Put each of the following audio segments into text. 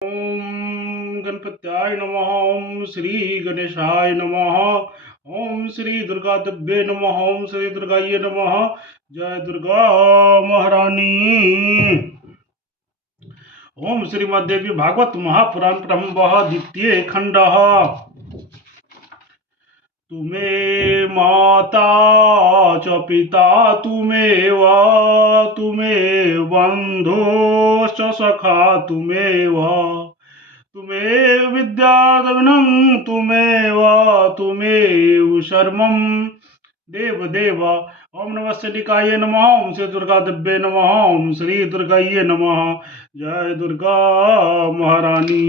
ओम गणपत्याय नमः। ओम श्री गणेशाय नमः। ओम श्री दुर्गा दिव्ये नमः। ओम श्री दुर्गाये नमः। जय दुर्गा महारानी। ओम श्रीमद्देवी भागवत महापुराण प्रारंभ द्वितीय खंड। तुमे माता च पिता तुमेव बन्धुश्च सखा तुमेव विद्याद्रविणं तुमेव शर्मं देव। ओम नमस्ते निकाये नमः। ओम श्री दुर्गा दिव्ये नमः। ओम श्री दुर्गाये नमः। जय दुर्गा महारानी।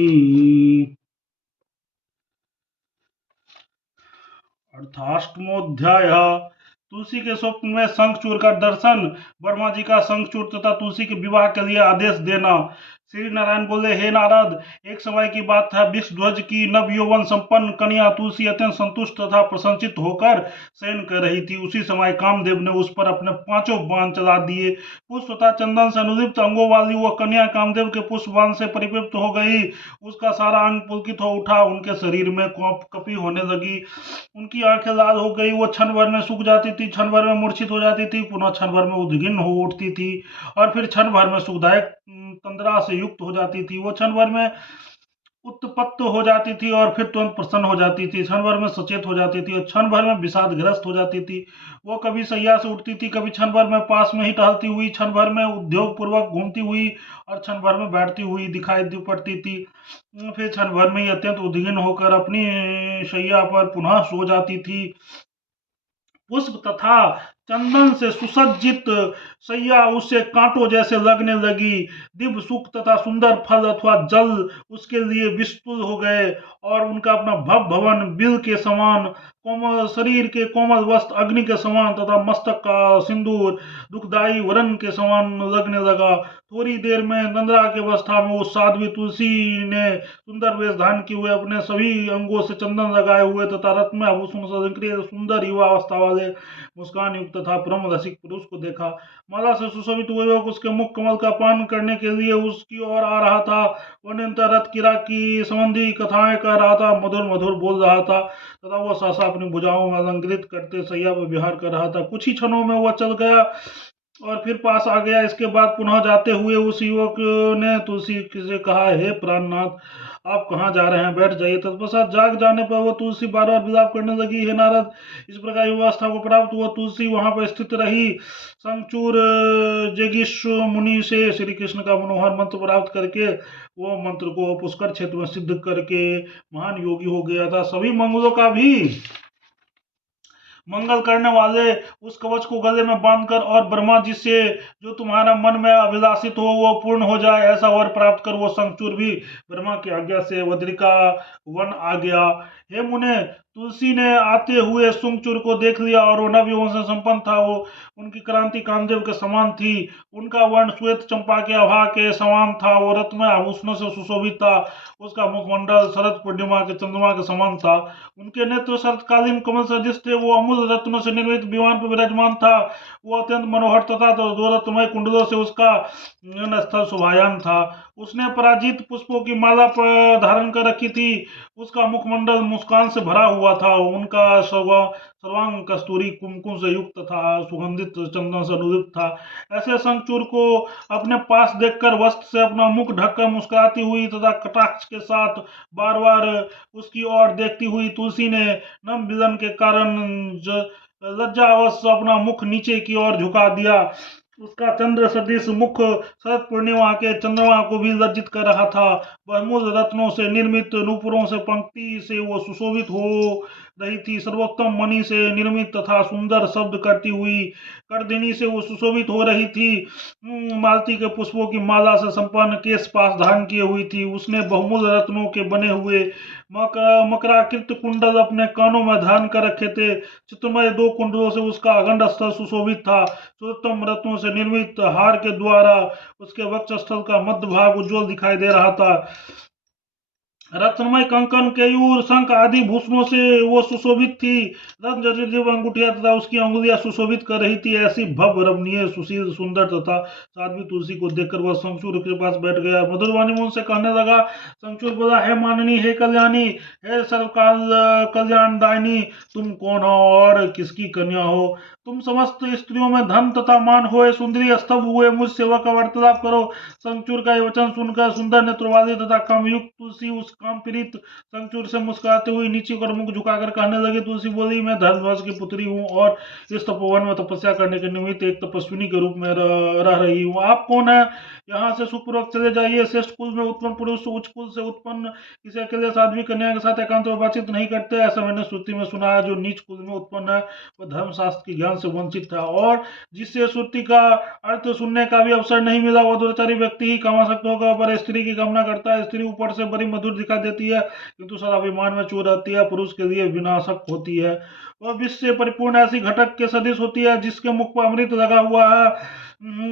अर्थाष्टमोध्याय। तुलसी के स्वप्न में शंखचूड़ का दर्शन। ब्रह्मा जी का शंखचूड़ तथा तुलसी के विवाह के लिए आदेश देना। श्री नारायण बोले, हे नारद, एक समय की बात है। विषध्वज की नव यौवन संपन्न कन्या तुलसी अत्यंत संतुष्ट तथा प्रसन्नचित होकर शयन कर रही थी। उसी समय कामदेव ने उस पर अपने 5 बाण चला दिए। पुष्प तथा चंदन से अनुदीप्त अंगों वाली वह कन्या कामदेव के पुष्प बाण से परिपृप्त हो गई। उसका सारा अंग पुलकित हो उठा। उनके शरीर में कपी होने लगी। उनकी आंखें लाल हो गई। वो क्षण भर में सूख जाती थी, क्षण भर में मूर्छित हो जाती थी, पुनः क्षण भर में उद्विग्न हो उठती थी और फिर क्षण भर में सुखदायक तंद्रा से युक्त हो जाती थी। वो क्षण भर में उत्पत्त हो जाती थी और फिर तुरंत प्रसन्न हो जाती थी। क्षण भर में सचेत हो जाती थी और क्षण भर में विषादग्रस्त हो जाती थी। वो कभी सैया से उठती थी, कभी क्षण भर में पास में ही टहलती हुई, क्षण भर में उद्योग पूर्वक घूमती हुई और क्षण भर में बैठती हुई दिखाई पड़ती थी। फिर क्षण भर में ही अत्यंत उद्विग्न होकर अपनी शैया पर पुनः सो जाती थी। पुष्प तथा चंदन से सुसज्जित सैया उससे कांटों जैसे लगने लगी। दिव्य सुख तथा सुंदर फल अथवा जल उसके लिए विस्तृत हो गए और उनका अपना भवन बिल के समान, कोमल शरीर के कोमल वस्त्र अग्नि के समान तथा मस्तक का सिंदूर दुखदायी वरण के समान लगने लगा। थोड़ी देर में नंदरा के अवस्था में उस साध्वी तुलसी ने सुंदर वेश धारण किए हुए, अपने सभी अंगों से चंदन लगाए हुए तथा रत्न आभूषण से सुंदर युवा अवस्था वाले मुस्कान युक्त तथा परम रसिक पुरुष को देखा। माला से सुशोभित हुए युवक उसके मुख कमल का पान करने के लिए उसकी ओर आ रहा था। वह निरंतर रथ किरा की संबंधी कथाएं कह रहा था, मधुर मधुर बोल रहा था तथा वह सहसा अपनी भुजाओं में अलंकृत करते सैया पर विहार कर रहा था। कुछ ही क्षणों में वह चल गया और फिर पास आ गया। इसके बाद पुनः जाते हुए उस युवक ने तुलसी से कहा, हे प्राणनाथ, आप कहाँ जा रहे हैं? बैठ जाइए। तत्पश्चात जाग जाने पर वो तुलसी बार बार विलाप करने लगी। हे नारद, इस प्रकार युवावस्था को प्राप्त हुआ तुलसी वहां पर स्थित रही। शंखचूड़ जगिष्व मुनि से श्री कृष्ण का मनोहर मंत्र प्राप्त करके वो मंत्र को पुष्कर क्षेत्र में सिद्ध करके महान योगी हो गया था। सभी मंगलों का भी मंगल करने वाले उस कवच को गले में बांधकर और ब्रह्मा जी से जो तुम्हारा मन में अभिलाषित हो वो पूर्ण हो जाए, ऐसा वर प्राप्त कर वो शंखचूड़ भी ब्रह्मा की आज्ञा से वज्रिका वन आ गया। हे मुने, तुलसी ने आते हुए शंखचूड़ को देख लिया और वो नव यौवन से संपन्न था। वो उनकी क्रांति कामदेव के समान थी। उनका वर्ण श्वेत चंपा के आभा के समान था। वो रत्न आभूषणों से सुशोभित था। उसका मुखमंडल शरद पूर्णिमा के चंद्रमा के समान था। उनके नेत्र शरतकालीन कमल सदृश थे। वो अमूल्य रत्नों से निर्मित विमान पर विराजमान था। वो अत्यंत मनोहर तथा दो रत्नमय कुंडलों से उसका स्थल शोभायान था। उसने पराजित पुष्पों की माला पर धारण कर रखी थी। उसका मुखमंडल मुस्कान से भरा हुआ था। उनका सर्वांग कस्तूरी कुमकुम से युक्त था, सुगंधित चंदन से अनुदीप्त था। ऐसे शंखचूड़ को अपने पास देखकर वस्त्र से अपना मुख ढककर मुस्कुराती हुई तथा कटाक्ष के साथ बार बार उसकी ओर देखती हुई तुलसी ने नम विलन के कारण लज्जावश अपना मुख नीचे की ओर झुका दिया। उसका चंद्र सदृश मुख शरद पूर्णिमा के चंद्रमा को भी लज्जित कर रहा था। बहुमूल्य रत्नों से निर्मित नूपुरों से पंक्ति से वो सुशोभित हो रही थी। सर्वोत्तम मणि से निर्मित तथा सुंदर शब्द करती हुई करदिनी से वो सुशोभित हो रही थी। मालती के पुष्पों की माला से संपन्न केश पास धारण किए हुई थी। उसने बहुमूल्य रत्नों के बने हुए मकराकृत कुंडल अपने कानों में धारण कर रखे थे। चित्रमय 2 कुंडलों से उसका अखंड स्थल सुशोभित था। सर्वोत्तम रत्नों से निर्मित हार के द्वारा उसके वक्षस्थल का मध्य भाग उज्ज्वल दिखाई दे रहा था। रत्नमय कंकन, केयूर, शंख आदि भूषणों से वो सुशोभित थी। रत्न जटित अंगूठिया तथा उसकी अंगुलियां सुशोभित कर रही थी। ऐसी भव्य, रमणीय, सुशील, सुंदर तथा साध्वी तुलसी को देखकर वह शंखचूड़ के पास बैठ गया। मधुरवाणी में उनसे कहने लगा। शंखचूड़ बोला, हे माननी, हे कल्याणी, हे सर्वकाल कल्याणदायिनी, तुम कौन हो और किसकी कन्या हो? तुम समस्त स्त्रियों में धन तथा मान होए सुंदरी स्तब्ध हुए मुझ सेवा का वार्तालाप करो। शंखचूड़ का यह वचन सुनकर सुंदर नेत्रवाली तथा कामयुक्त तुलसी उस काम पीड़ित शंखचूड़ से मुस्कुराते हुए नीचे कर मुख झुकाकर कहने लगी। तुलसी बोली, मैं धर्मध्वज की पुत्री हूँ और इस तपोवन में तपस्या करने के निमित्त एक तपस्विनी के रूप में रह रही हूँ। आप कौन है? यहाँ से सुखपूर्वक चले जाइए। श्रेष्ठ कुल में उत्पन्न पुरुष उच्च कुल से उत्पन्न किसी अकेले साध्वी कन्या के साथ एकांत में बातचीत नहीं करते। ऐसा मैंने श्रुति में सुना है। जो नीच कुल में उत्पन्न है वह धर्मशास्त्र के ज्ञान से वंचित था और जिससे श्रुति का अर्थ सुनने का भी अवसर नहीं मिला, वह दुराचारी व्यक्ति ही कामासक्त होगा पर स्त्री की कामना करता है। स्त्री ऊपर से बड़ी मधुर दिखाई देती है किंतु सदाभिमान में चूर रहती है, पुरुष के लिए विनाशक होती है। वह विष से परिपूर्ण ऐसी घटक के सदृश होती है जिसके मुख पर अमृत लगा हुआ है।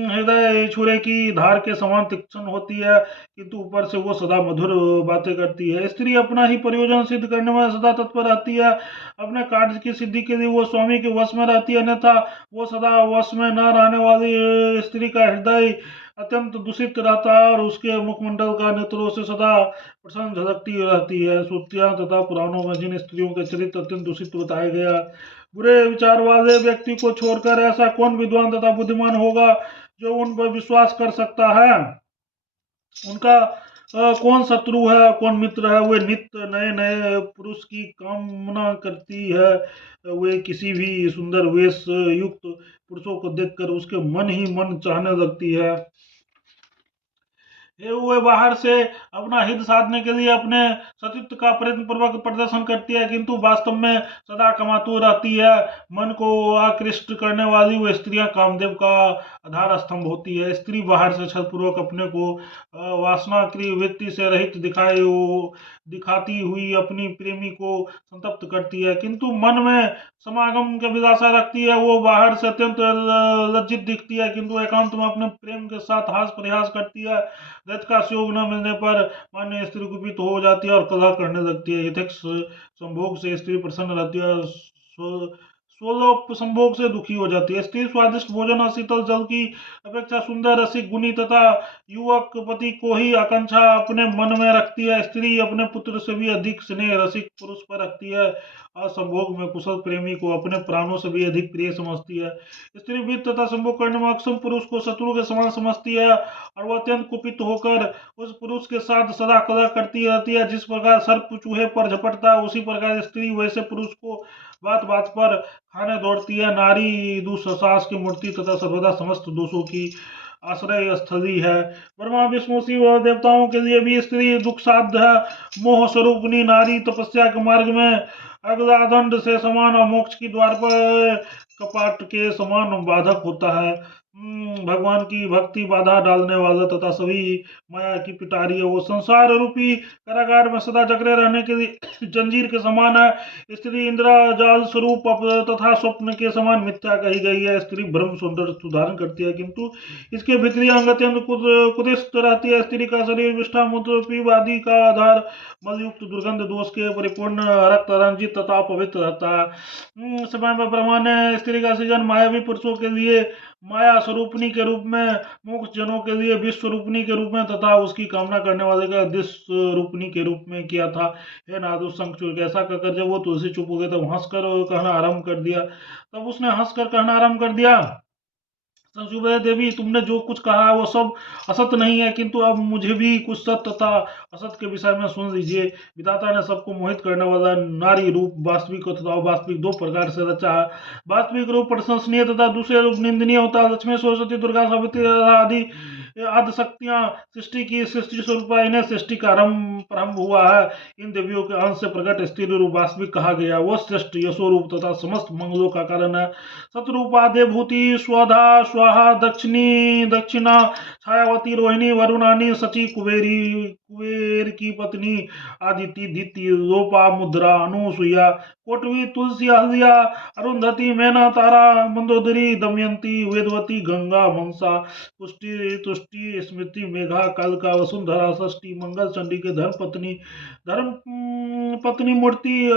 हृदय छुरे की धार के समान तीक्ष्ण होती है किंतु ऊपर से वो सदा मधुर बातें करती है। स्त्री अपना ही प्रयोजन सिद्ध करने में सदा तत्पर रहती है। अपने कार्य की सिद्धि के लिए वो स्वामी के वश में रहती है, अन्यथा वो सदा वश में न रहने वाली स्त्री का हृदय अत्यंत दूषित रहता है और उसके मुखमंडल का नेत्रों से सदा प्रसन्न झलकती रहती है। श्रुतियां तथा पुराणों में जिन स्त्रियों के चरित्र अत्यंत दूषित बताया गया, बुरे विचार वाले व्यक्ति को छोड़कर ऐसा कौन विद्वान तथा बुद्धिमान होगा जो उन पर विश्वास कर सकता है? उनका कौन शत्रु है कौन मित्र है? वे नित्य नए नए पुरुष की कामना करती है। वे किसी भी सुंदर वेश युक्त पुरुषों को देखकर उसके मन ही मन चाहने लगती है। वे बाहर से अपना हित साधने के लिए अपने सतीत्व का प्रयत्न पूर्वक प्रदर्शन करती है किंतु वास्तव में सदा कमातु रहती है। मन को आकृष्ट करने वाली वो स्त्रियां कामदेव का आधार स्तंभ होती है। स्त्री बाहर से छलपूर्वक अपने को वासना की वृत्ति से रहित दिखाती हुई अपनी प्रेमी को संतप्त करती है किंतु मन में समागम की अभिलाषा रखती है। वो बाहर से अत्यंत लज्जित दिखती है किंतु एकांत में अपने प्रेम के साथ हास परिहास करती है। रथ का सुयोग न मिलने पर मान्य स्त्री कुपित हो जाती है और कलह करने लगती है। यथेक्ष संभोग से स्त्री प्रसन्न रहती है, स्वलोप संभोग से दुखी हो जाती है। स्त्री स्वादिष्ट भोजन और शीतल जल की अपेक्षा सुंदर रसिक गुणी तथा युवक पति को ही आकांक्षा अपने मन में रखती है। स्त्री अपने पुत्र से भी अधिक स्नेह रसिक पुरुष पर रखती है और संभोग में कुशल प्रेमी को अपने प्राणों से भी अधिक प्रिय समझती है। स्त्री वित्त तथा संभोग करने में अक्षम पुरुष को शत्रु के समान समझती है और वह अत्यंत कुपित होकर उस पुरुष के साथ सदा कलह करती रहती है। जिस प्रकार सर्प चूहे पर झपटता है उसी प्रकार स्त्री वैसे पुरुष को बात बात पर खाने दौड़ती है। नारी दुस्साहस की मूर्ति तथा सर्वदा समस्त दोषों की आश्रय स्थली है। ब्रह्मा विष्णु शिव और देवताओं के लिए भी स्त्री दुख साध्य है। मोह स्वरूपनी नारी तपस्या के मार्ग में अग्लादंड से समान और मोक्ष की द्वार पर कपाट के समान बाधक होता है। भगवान की भक्ति बाधा डालने वाला तथा सभी माया की पिटारी है। वो संसार रूपी कारागार में सदा जकड़े रहने के लिए जंजीर के समान है। स्त्री इंद्रजाल स्वरूप तथा स्वप्न के समान मिथ्या कही गई है। स्त्री ब्रह्म सौंदर्य सुधारण करती है किंतु इसके भीतरी अंग अत्यंत कुदिष्ट रहती है। स्त्री का शरीर विष्ठा मूत्र पीव आदि का आधार मलयुक्त दुर्गंध दोष के परिपूर्ण रक्त रंजित तथा पवित्र रहता है। समय में ब्रह्मा ने स्त्री का सृजन मायावी पुरुषों के लिए माया स्वरूपनी के रूप में, मोक्ष जनों के लिए विश्व स्वरूपनी के रूप में तथा उसकी कामना करने वाले का दिश्य स्वरूपनी के रूप में किया था। हे नादु शंखचूड़, ऐसा कहकर जब वो तुलसी चुप हो गए तब हंसकर कहना आरंभ कर दिया। तब उसने हंसकर कहना आरंभ कर दिया, संशुभे देवी, तुमने जो कुछ कहा वो सब असत नहीं है किंतु अब मुझे भी कुछ सत्य तथा असत के विषय में सुन लीजिए। विधाता ने सबको मोहित करने वाला नारी रूप वास्तविक तथा अवास्तविक दो प्रकार से रचा है। वास्तविक रूप प्रशंसनीय तथा दूसरे रूप निंदनीय होता है। लक्ष्मी सरस्वती दुर्गा सावित्री आदि आदि शक्तियां सृष्टि की सृष्टि स्वरूप इन्हें सृष्टि का प्रारंभ हुआ है। इन देवियों के अंश से प्रकट स्त्री रूप वास्तविक कहा गया। वो श्रेष्ठ यशो रूप तथा समस्त मंगलों का कारण है। शत्रुपादे भूति स्वधा स्वाहा दक्षिणी दक्षिणा छायावती रोहिणी वरुणानी सची कुबेर की पत्नी आदिति दिति लोपा मुद्रा अनुसुईया कोटवी तुलसी हल्दिया अरुंधति मैना तारा मंदोदरी दमयंती वेदवती गंगा मनसा तुष्टि पुष्टि स्मृति मेघा कल का वसुंधरा षष्ठी मंगल चंडी के धर्म पत्नी मूर्ति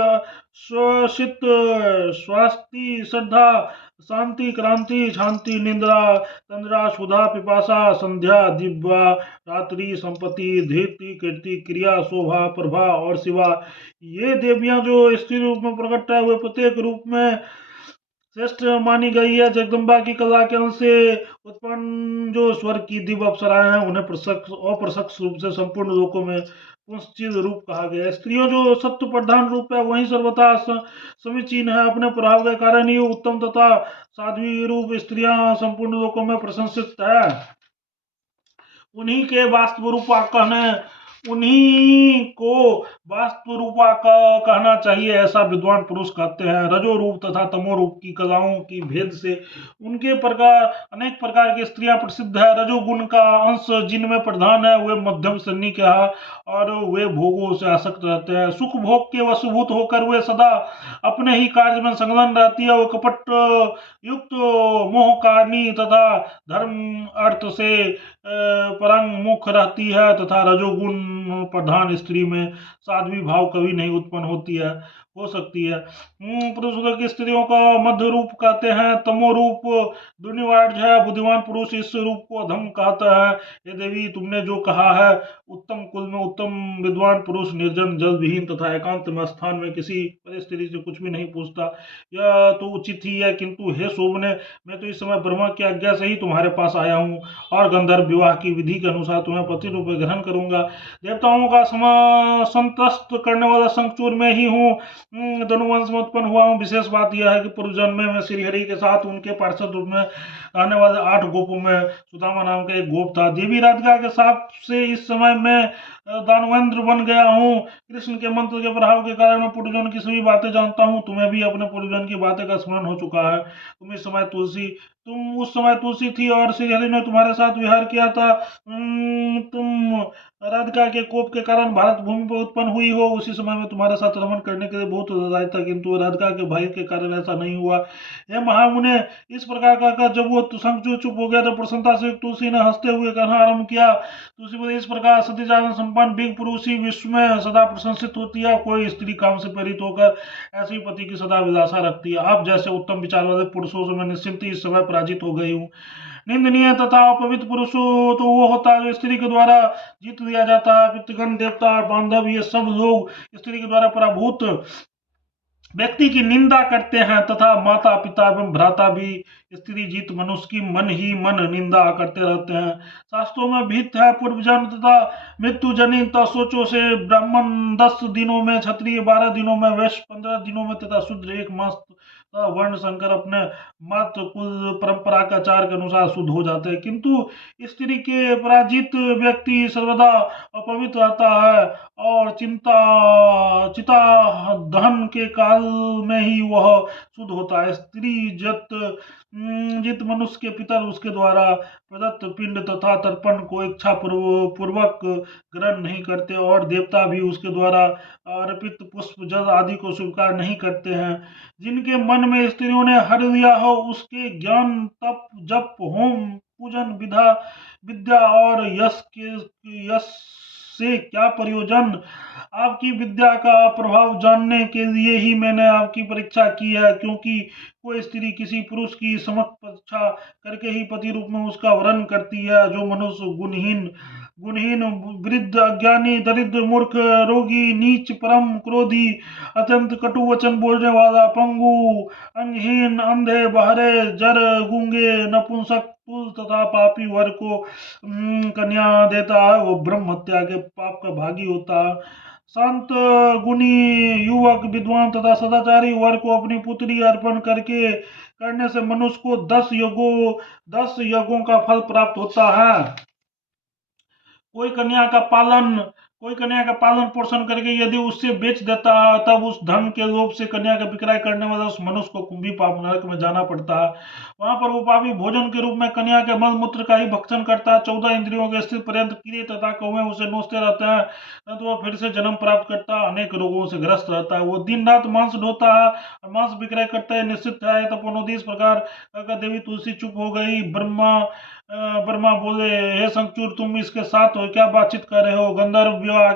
स्वसित स्वास्थि श्रद्धा शांति क्रांति शांति निंद्रा तंद्रा सुधा पिपासा संध्या दिव्या रात्रि संपत्ति धीति कीर्ति क्रिया शोभा प्रभा और शिवा, ये देवियां जो स्त्री रूप में प्रकट है, हुए प्रत्येक रूप में श्रेष्ठ मानी गई है। जगदम्बा की कला के अंश से उत्पन्न जो स्वर्ग की दिव्य अप्सराएं हैं, उन्हें अप्रत्यक्ष रूप से संपूर्ण लोकों में पुंसचित रूप कहा गया है। स्त्रियों जो सत्व प्रधान रूप है, वही सर्वथा समीचीन है। अपने प्रभाव के कारण ही उत्तम तथा साध्वी रूप स्त्रियां संपूर्ण लोकों में प्रशंसित है। उन्हीं को वास्तव रूपा कहना चाहिए, ऐसा विद्वान पुरुष कहते हैं। रजो रूप तथा तमो रूप की कलाओं की भेद से उनके अनेक प्रकार की स्त्रियां प्रसिद्ध है। रजोगुण का अंश जिनमें प्रधान है, वे मध्यम श्रेणी के हैं और वे भोगों से आसक्त रहते हैं। सुख भोग के वशीभूत होकर वे सदा अपने ही कार्य में संलग्न रहती है। वो कपट युक्त मोहकारणी तथा धर्म अर्थ से परांगमुख रहती है तथा रजोगुण प्रधान स्त्री में साध्वी भाव कभी नहीं उत्पन्न हो सकती है। पुरुष वर्ग की स्त्रियों का मध्य रूप कहते हैं। तमो रूप दुर्निवार्य है। बुद्धिमान पुरुष इस रूप को अधम कहता है। ये देवी, तुमने जो कहा है, उत्तम कुल में उत्तम विद्वान पुरुष निर्जन जल विहीन तथा एकांत में स्थान में किसी स्त्री से कुछ भी नहीं पूछता, यह तो उचित ही है। किंतु हे शोभने, मैं तो इस समय ब्रह्मा की आज्ञा से ही तुम्हारे पास आया हूँ और गंधर्व विवाह की विधि के अनुसार तुम्हें पति रूप में ग्रहण करूंगा। देवताओं का संतस्त करने वाला शंखचूड़ में ही हूँ। धनुवंश में उत्पन्न हुआ हूँ। विशेष बात यह है कि पूर्व जन्म में मैं श्रीहरि के साथ उनके पार्षद रूप में रहने वाले 8 गोपों में सुदामा नाम का एक गोप था। देवी राधिका के साथ से इस समय मैं दानवेंद्र बन गया हूँ। कृष्ण के मंत्र के प्रभाव के कारण मैं पूर्वजन्म की सभी बातें जानता हूँ। तुम्हें भी अपने पूर्वजन्म की बातें का स्मरण हो चुका है। तुम उस समय तुलसी थी और श्रीहरि ने तुम्हारे साथ विहार किया था। तुम राधिका के कोप के कारण भारत भूमि पर उत्पन्न हुई हो। उसी समय में तुम्हारे साथ रमण करने के लिए बहुत उत्साहित था, किंतु राधिका के भाई के कारण ऐसा नहीं हुआ। यह महामुने इस प्रकार का जब वो शंखचूड़ चुप हो गया तो प्रसन्नता से तुलसी ने हंसते हुए कहना आरंभ किया। तुलसी बोले, इस प्रकार सती जागरण संपन्न बिग पुरुष ही विश्व में सदा प्रशंसित होती है। कोई स्त्री काम से प्रेरित होकर ऐसे ही पति की सदा विलासा रखती है। आप जैसे उत्तम विचार वाले पुरुषों से मैं निश्चिंत ही इस समय पराजित हो गई हूँ। निंदनीय तथा अपवित्र पुरुष तो वो होता है जो स्त्री के द्वारा जीत लिया जाता है। पितृगण, देवता और बांधव, ये सब लोग स्त्री के द्वारा पराभूत व्यक्ति की निंदा करते हैं तथा माता पिता एवं भ्राता भी स्त्री जीत मनुष्य की मन ही मन निंदा करते रहते हैं। शास्त्रों में भीत है, पूर्व जन्म तथा मृत्यु जनित सोचों से ब्राह्मण 10 दिनों में, क्षत्रिय 12 दिनों में, वैश्य 15 दिनों में तथा शूद्र 1 मास वर्ण संकर अपने मातृ कुल परंपरा के आचार के अनुसार शुद्ध हो जाते हैं। किंतु स्त्री के पराजित व्यक्ति सर्वदा अपवित्र रहता है और चिता दहन के काल में ही वह शुद्ध होता है। स्त्री जित मनुष्य के पितर उसके द्वारा प्रदत्त पिंड तथा तर्पण को इच्छा पूर्वक ग्रहण नहीं करते और देवता भी उसके द्वारा अर्पित पुष्प जल आदि को स्वीकार नहीं करते हैं। जिनके मन में स्त्रियों ने हर लिया हो, उसके ज्ञान तप जप होम पूजन विद्या और यश से क्या प्रयोजन। आपकी विद्या का प्रभाव जानने के लिए ही मैंने आपकी परीक्षा की है, क्योंकि कोई स्त्री किसी पुरुष की समक्ष परीक्षा करके ही पति रूप में उसका वर्ण करती है। जो मनुष्य गुणहीन वृद्ध अज्ञानी दरिद्र मूर्ख रोगी नीच परम क्रोधी अत्यंत कटु वचन बोलने वाला पंगु अंगहीन अंधे बहरे जर गूंगे नपुंसक तथा पापी वर को कन्या देता है, वो ब्रह्म हत्या के पाप का भागी होता है। शांत गुणी युवक विद्वान तथा सदाचारी वर को अपनी पुत्री अर्पण करने से मनुष्य को 10 यज्ञों का फल प्राप्त होता है। कोई कन्या का पालन पोषण करके यदि उससे बेच देता है, तब उस धन के लोभ से कन्या का विक्रय करने वाला उस मनुष्य को कुंभी पाप नरक में जाना पड़ता है। वहां पर वो पापी भोजन के रूप में कन्या के मल मूत्र का ही भक्षण करता है। 14 इंद्रियों के स्थित पर्यंत कीड़े तथा कौवे उसे नोचते रहते हैं, तो वह फिर से जन्म प्राप्त करता है, अनेक रोगों से ग्रस्त रहता है। वो दिन रात मांस ढोता है और मांस विक्रय करता है, निश्चित है। तपोनोदी इस प्रकार देवी तुलसी चुप हो गई। ब्रह्मा ब्रह्मा बोले, हे शंखचूड़, तुम इसके साथ हो, क्या बातचीत कर रहे हो? गंधर्व विवाह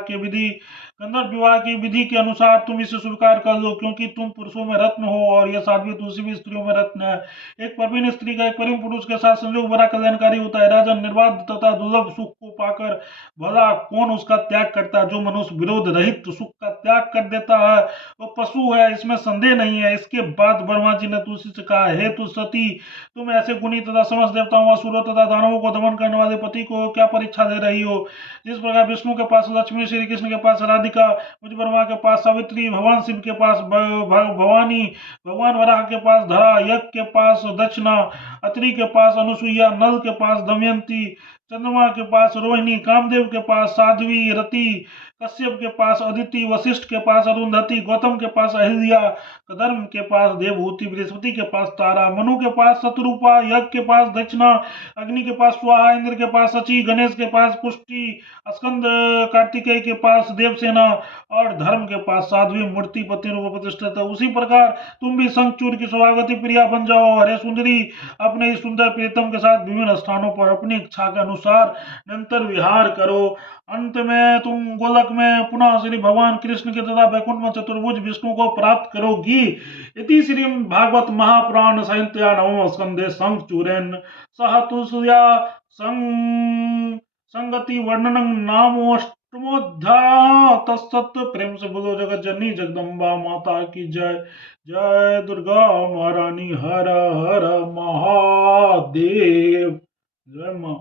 की विधि के अनुसार तुम इसे स्वीकार कर लो, क्योंकि तुम पुरुषों में रत्न हो और यह साध्वी तुलसी भी स्त्रियों में रत्न है। एक प्रवीण स्त्री का एक प्रेम पुरुष के साथ संयोग बड़ा कल्याणकारी होता है। राजन, निर्बाध तथा दुर्लभ सुख को पाकर भला कौन उसका त्याग करता है? जो मनुष्य विरोध रहित सुख का त्याग कर देता है वो पशु है, इसमें संदेह नहीं है। इसके बाद ब्रह्मा जी ने तुलसी से कहा, हे तुलसी, तुम ऐसे गुणी तथा समस्त देवताओं, असुरों तथा दानवों को दमन करने वाले पति को क्या परीक्षा दे रही हो? जिस प्रकार विष्णु के पास लक्ष्मी, श्री कृष्ण के पास राधिका, मुझ ब्रह्मा के पास सावित्री, भगवान शिव के पास भवानी, भगवान वराह के पास धरा, यज्ञ के पास दक्षिणा, अत्रि के पास अनुसुईया, नल के पास दमयंती, चंद्रमा के पास रोहिणी, कामदेव के पास साध्वी रति, कश्यप के पास अदिति, वशिष्ठ के पास अरुंधति, गौतम के पास अहिल्या, कदर्म के पास देवहूति, बृहस्पति के पास तारा, मनु के पास शत्रुपा, यज्ञ के पास दक्षिणा, अग्नि के पास स्वाहा, इंद्र के पास शची, गणेश के पास पुष्टि, स्कंद कार्तिकेय के पास देवसेना और धर्म के पास साध्वी मूर्ति पति रूप प्रतिष्ठित है। उसी प्रकार तुम भी शंखचूड़ की स्वभावती प्रिया बन जाओ। हरे सुंदरी, अपने इस सुंदर प्रीतम के साथ विभिन्न स्थानों पर अपनी इच्छा के अनुसार निरंतर विहार करो। अंत में तुम गोलक में पुनः श्री भगवान कृष्ण के तथा वैकुंठ में चतुर्भुज विष्णु को प्राप्त करोगी। इति श्री भागवत महापुराण संहिता नवम स्कंदे शंखचूरेण सह तुलसीया संगति वर्णनं नामोऽष्टमोऽध्यायः। तत्सत प्रेम से बोलो जगत जननी जगदम्बा माता की जय। जय दुर्गा महारानी। हर हर महादेव। जय मां।